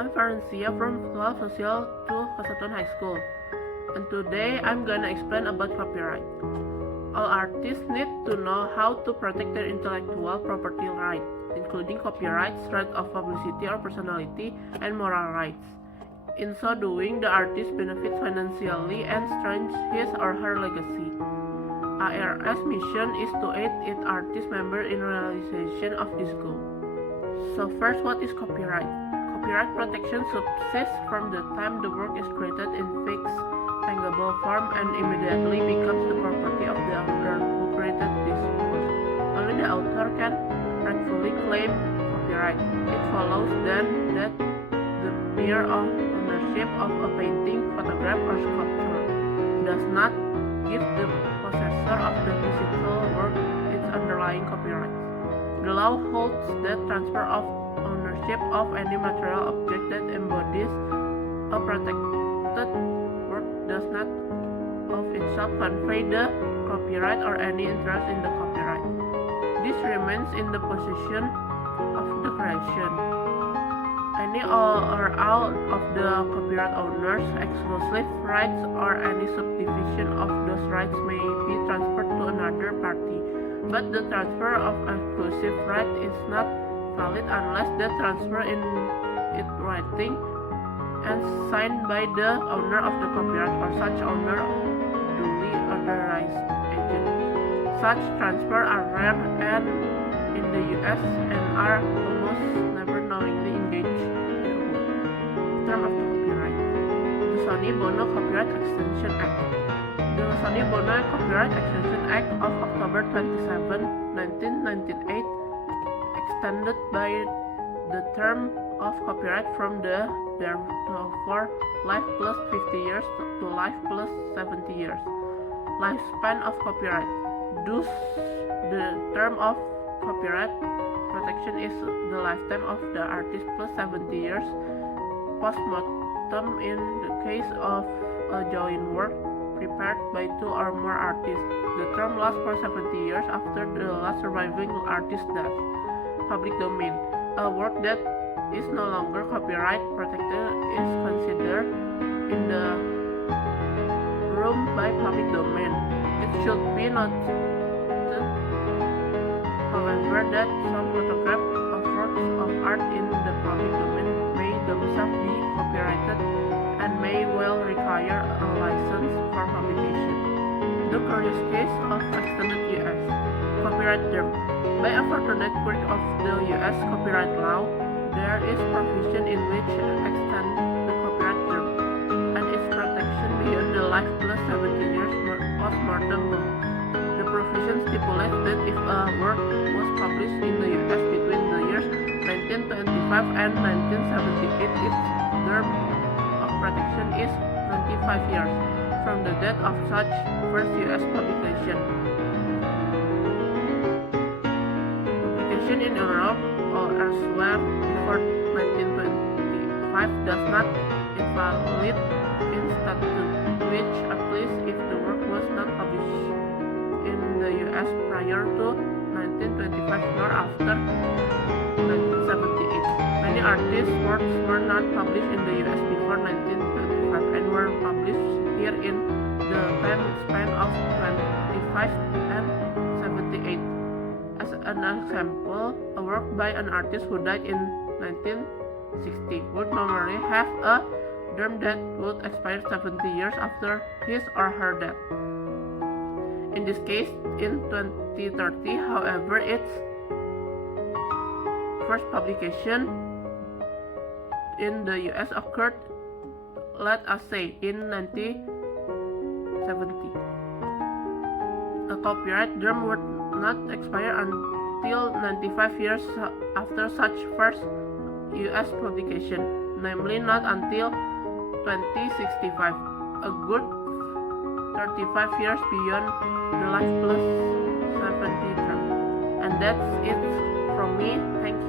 I'm Varencia from Sekolah Sosial 2 Kesatuan High School, and today I'm gonna explain about copyright. All artists need to know how to protect their intellectual property rights, including copyrights, right of publicity or personality, and moral rights. In so doing, the artist benefits financially and strengthens his or her legacy. ARS mission is to aid its artist members in realization of this goal. So first, what is copyright? Copyright protection subsists from the time the work is created in fixed, tangible form and immediately becomes the property of the author who created this work. Only the author can rightfully claim copyright. It follows then that the mere ownership of a painting, photograph, or sculpture does not give the possessor of the physical work its underlying copyright. The law holds that transfer of ownership of any material object that embodies a protected work does not of itself convey the copyright or any interest in the copyright. This remains in the possession of the creation. Any or all of the copyright owners' exclusive rights or any subdivision of those rights may be transferred to another party, but the transfer of exclusive right is not valid unless the transfer in writing and signed by the owner of the copyright or such owner duly authorized agent. Such transfers are rare and in the US and are almost never knowingly engaged in terms of the copyright. The Sony-Bono Copyright Extension Act. The Sony-Bono Copyright Extension Act of October 27, 1998 extended by the term of copyright from the theretofore life plus 50 years to life plus 70 years. Lifespan of copyright. Thus, the term of copyright protection is the lifetime of the artist plus 70 years. Post-mortem in the case of a joint work prepared by two or more artists. The term lasts for 70 years after the last surviving artist's death. Public domain. A work that is no longer copyright protected is considered in the room by public domain. It should be noted, however, that some photographs of works of art in the public domain may themselves be copyrighted and may well require a license for publication. The curious case of extended U.S. copyright term. By a fortunate quirk of the U.S. copyright law, there is provision in which extend the copyright term and its protection beyond the life plus 70 years post-mortem law. The provision stipulates that if a work was published in the U.S. between the years 1925 and 1978, its term of protection is 25 years from the date of such first U.S. publication. In Europe or elsewhere before 1925 does not invalid in statute, which applies if the work was not published in the US prior to 1925 nor after 1978. Many artists' works were not published in the US before 1925 and were published here in the time span of 25 and 78. As an example, a work by an artist who died in 1960 would normally have a term that would expire 70 years after his or her death. In this case, in 2030, however, its first publication in the US occurred, let us say, in 1970. A copyright term would not expire until 95 years after such first U.S. publication, namely not until 2065, a good 35 years beyond the life plus 70 term. And that's it from me. Thank